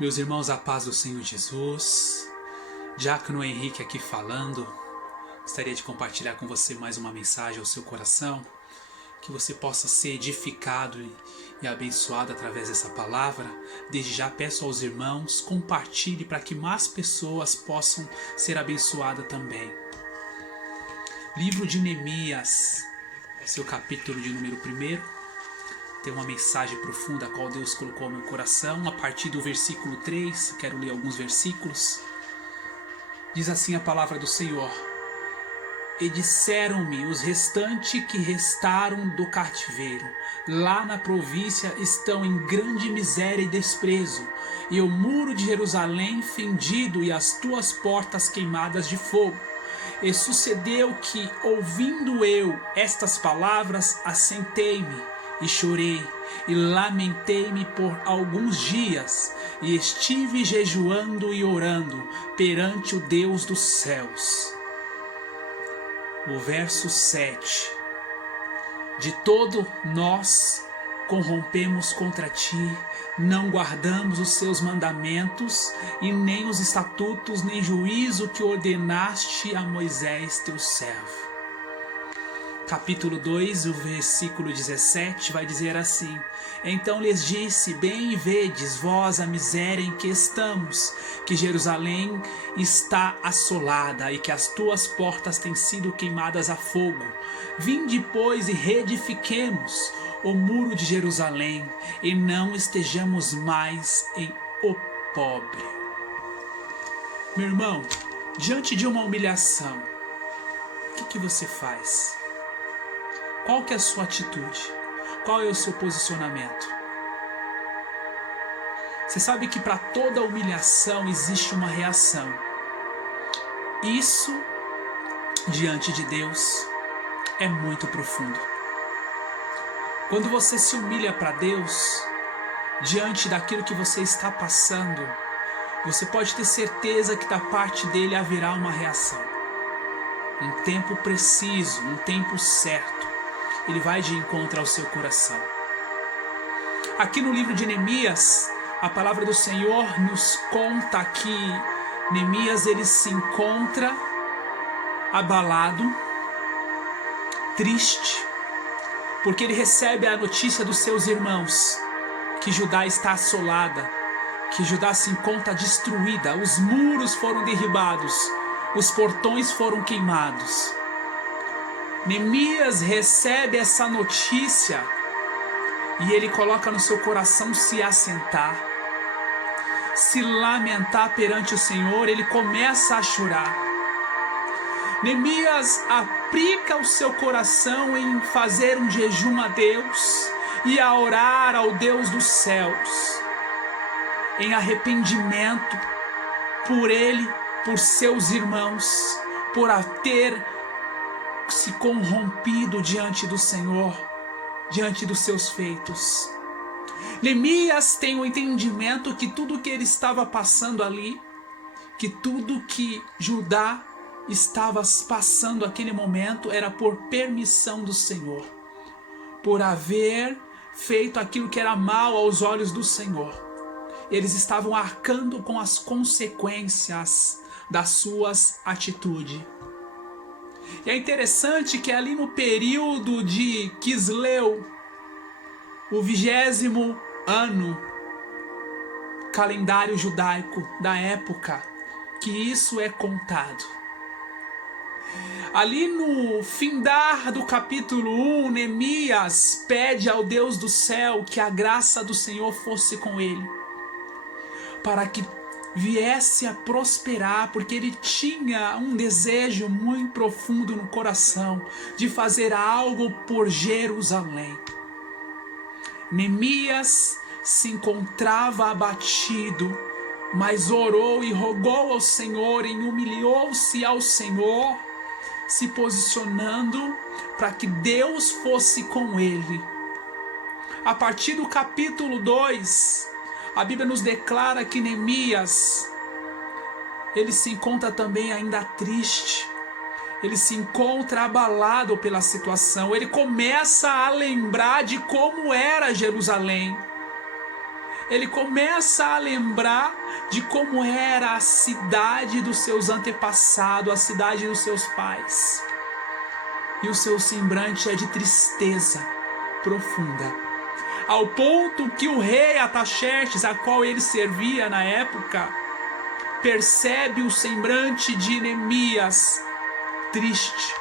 Meus irmãos, a paz do Senhor Jesus, Diácono Henrique aqui falando. Gostaria de compartilhar com você mais uma mensagem ao seu coração, que você possa ser edificado e abençoado através dessa palavra. Desde já peço aos irmãos, compartilhe para que mais pessoas possam ser abençoadas também. Livro de Neemias, seu capítulo de número 1. Tem uma mensagem profunda a qual Deus colocou no meu coração. A partir do versículo 3, quero ler alguns versículos. Diz assim a palavra do Senhor: E disseram-me os restantes que restaram do cativeiro, lá na província estão em grande miséria e desprezo, e o muro de Jerusalém fendido e as tuas portas queimadas de fogo. E sucedeu que, ouvindo eu estas palavras, assentei-me e chorei, e lamentei-me por alguns dias, e estive jejuando e orando perante o Deus dos céus. O verso 7. De todo nós corrompemos contra ti, não guardamos os seus mandamentos, e nem os estatutos, nem juízo que ordenaste a Moisés teu servo. Capítulo 2, o versículo 17 vai dizer assim: Então lhes disse: Bem vedes vós a miséria em que estamos, que Jerusalém está assolada e que as tuas portas têm sido queimadas a fogo. Vinde, pois, e reedifiquemos o muro de Jerusalém, e não estejamos mais em opróbrio. Meu irmão, diante de uma humilhação, o que você faz? Qual que é a sua atitude? Qual é o seu posicionamento? Você sabe que para toda humilhação existe uma reação. Isso, diante de Deus, é muito profundo. Quando você se humilha para Deus, diante daquilo que você está passando, você pode ter certeza que da parte dele haverá uma reação. Um tempo preciso, um tempo certo. Ele vai de encontro ao seu coração. Aqui no livro de Neemias, a palavra do Senhor nos conta que Neemias ele se encontra abalado, triste, porque ele recebe a notícia dos seus irmãos que Judá está assolada, que Judá se encontra destruída, os muros foram derribados, os portões foram queimados. Neemias recebe essa notícia e ele coloca no seu coração se assentar, se lamentar perante o Senhor. Ele começa a chorar. Neemias aplica o seu coração em fazer um jejum a Deus e a orar ao Deus dos céus, em arrependimento por ele, por seus irmãos, por ter se corrompido diante do Senhor, diante dos seus feitos. Neemias tem o entendimento que tudo que ele estava passando ali, que tudo que Judá estava passando naquele momento era por permissão do Senhor, por haver feito aquilo que era mal aos olhos do Senhor. Eles estavam arcando com as consequências das suas atitudes. E é interessante que ali no período de Quisleu, o 20º ano, calendário judaico da época, que isso é contado. Ali no findar do capítulo 1, Neemias pede ao Deus do céu que a graça do Senhor fosse com ele, para que viesse a prosperar, porque ele tinha um desejo muito profundo no coração de fazer algo por Jerusalém. Neemias se encontrava abatido, mas orou e rogou ao Senhor e humilhou-se ao Senhor, se posicionando para que Deus fosse com ele. A partir do capítulo 2, a Bíblia nos declara que Neemias, ele se encontra também ainda triste, ele se encontra abalado pela situação, ele começa a lembrar de como era Jerusalém. ele começa a lembrar de como era a cidade dos seus antepassados, a cidade dos seus pais. E o seu semblante é de tristeza profunda, ao ponto que o rei Artaxerxes, a qual ele servia na época, percebe o semblante de Neemias triste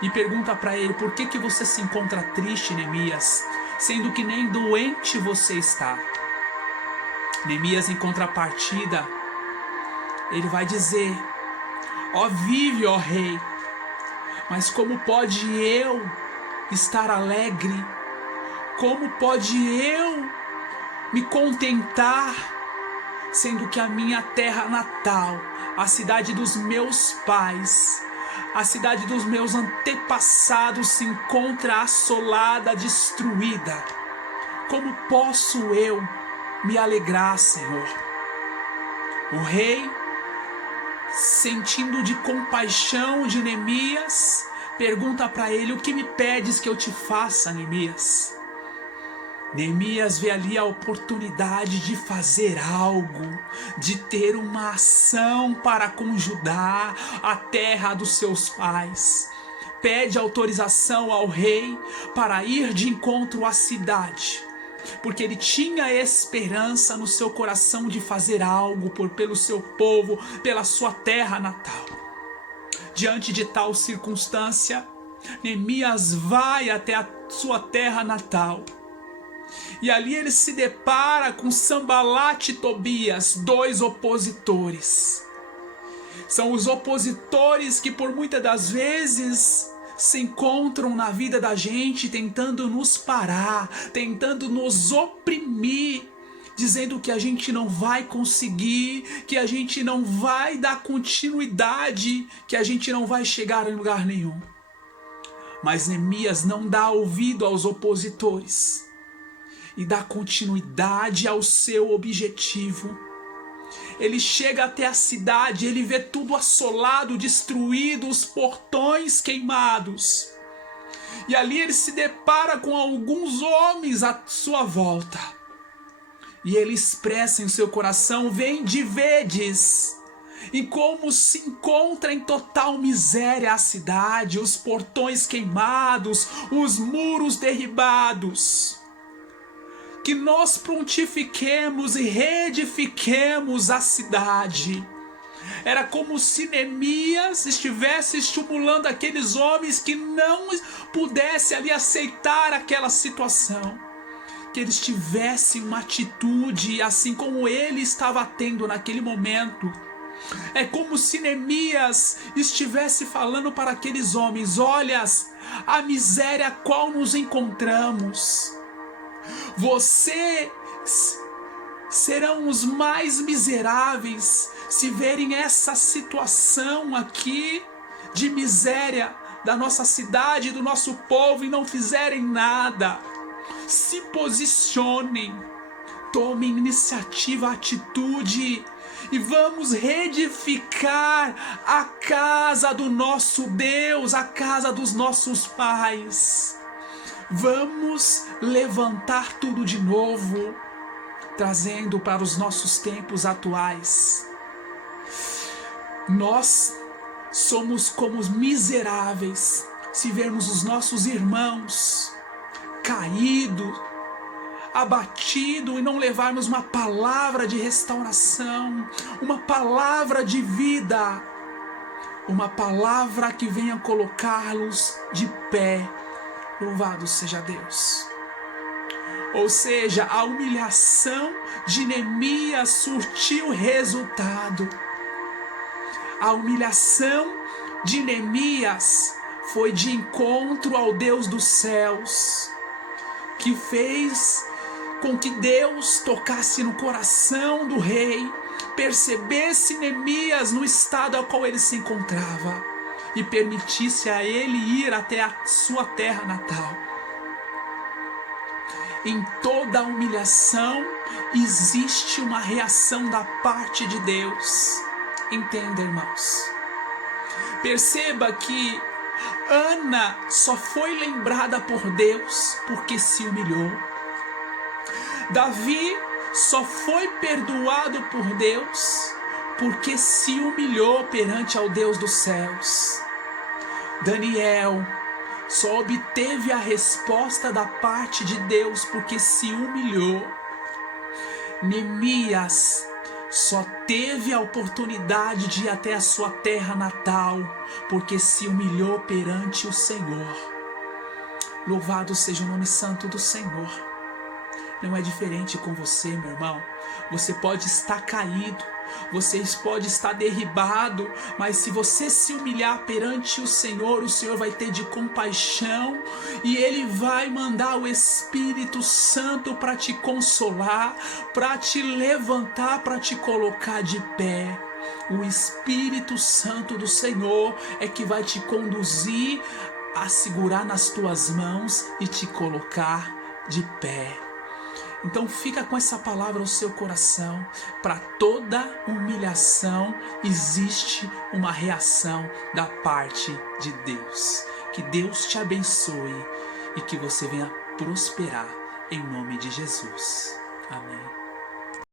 e pergunta para ele: por que você se encontra triste, Neemias, sendo que nem doente você está? Neemias, em contrapartida, ele vai dizer: ó vive, ó rei, mas como pode eu estar alegre? Como pode eu me contentar, sendo que a minha terra natal, a cidade dos meus pais, a cidade dos meus antepassados se encontra assolada, destruída? Como posso eu me alegrar, Senhor? O rei, sentindo de compaixão de Neemias, pergunta para ele: o que me pedes que eu te faça, Neemias? Neemias vê ali a oportunidade de fazer algo, de ter uma ação para com Judá, a terra dos seus pais. Pede autorização ao rei para ir de encontro à cidade, porque ele tinha esperança no seu coração de fazer algo pelo seu povo, pela sua terra natal. Diante de tal circunstância, Neemias vai até a sua terra natal. E ali ele se depara com Sanbalate e Tobias, dois opositores. São os opositores que por muitas das vezes se encontram na vida da gente, tentando nos parar, tentando nos oprimir, dizendo que a gente não vai conseguir, que a gente não vai dar continuidade, que a gente não vai chegar em lugar nenhum. Mas Neemias não dá ouvido aos opositores e dá continuidade ao seu objetivo. Ele chega até a cidade, ele vê tudo assolado, destruído, os portões queimados. E ali ele se depara com alguns homens à sua volta. E ele expressa em seu coração: vende vedes, e como se encontra em total miséria a cidade, os portões queimados, os muros derribados. Que nós prontifiquemos e reedifiquemos a cidade. Era como se Neemias estivesse estimulando aqueles homens que não pudessem ali aceitar aquela situação. Que eles tivessem uma atitude assim como ele estava tendo naquele momento. É como se Neemias estivesse falando para aqueles homens: olha a miséria a qual nos encontramos. Vocês serão os mais miseráveis se verem essa situação aqui de miséria da nossa cidade, do nosso povo, e não fizerem nada. Se posicionem, tomem iniciativa, atitude, e vamos reedificar a casa do nosso Deus, a casa dos nossos pais. Vamos levantar tudo de novo, trazendo para os nossos tempos atuais. Nós somos como os miseráveis se vermos os nossos irmãos caídos, abatidos, e não levarmos uma palavra de restauração, uma palavra de vida, uma palavra que venha colocá-los de pé. Louvado seja Deus. Ou seja, a humilhação de Neemias surtiu resultado. A humilhação de Neemias foi de encontro ao Deus dos céus, que fez com que Deus tocasse no coração do rei, percebesse Neemias no estado ao qual ele se encontrava e permitisse a ele ir até a sua terra natal. Em toda humilhação existe uma reação da parte de Deus. Entenda, irmãos. Perceba que Ana só foi lembrada por Deus porque se humilhou. Davi só foi perdoado por Deus porque se humilhou perante ao Deus dos céus. Daniel só obteve a resposta da parte de Deus porque se humilhou. Neemias só teve a oportunidade de ir até a sua terra natal porque se humilhou perante o Senhor. Louvado seja o nome santo do Senhor. Não é diferente com você, meu irmão. Você pode estar caído, você pode estar derribado, mas se você se humilhar perante o Senhor vai ter de compaixão e Ele vai mandar o Espírito Santo para te consolar, para te levantar, para te colocar de pé. O Espírito Santo do Senhor é que vai te conduzir a segurar nas tuas mãos e te colocar de pé. Então fica com essa palavra no seu coração. Para toda humilhação existe uma reação da parte de Deus. Que Deus te abençoe e que você venha prosperar em nome de Jesus. Amém.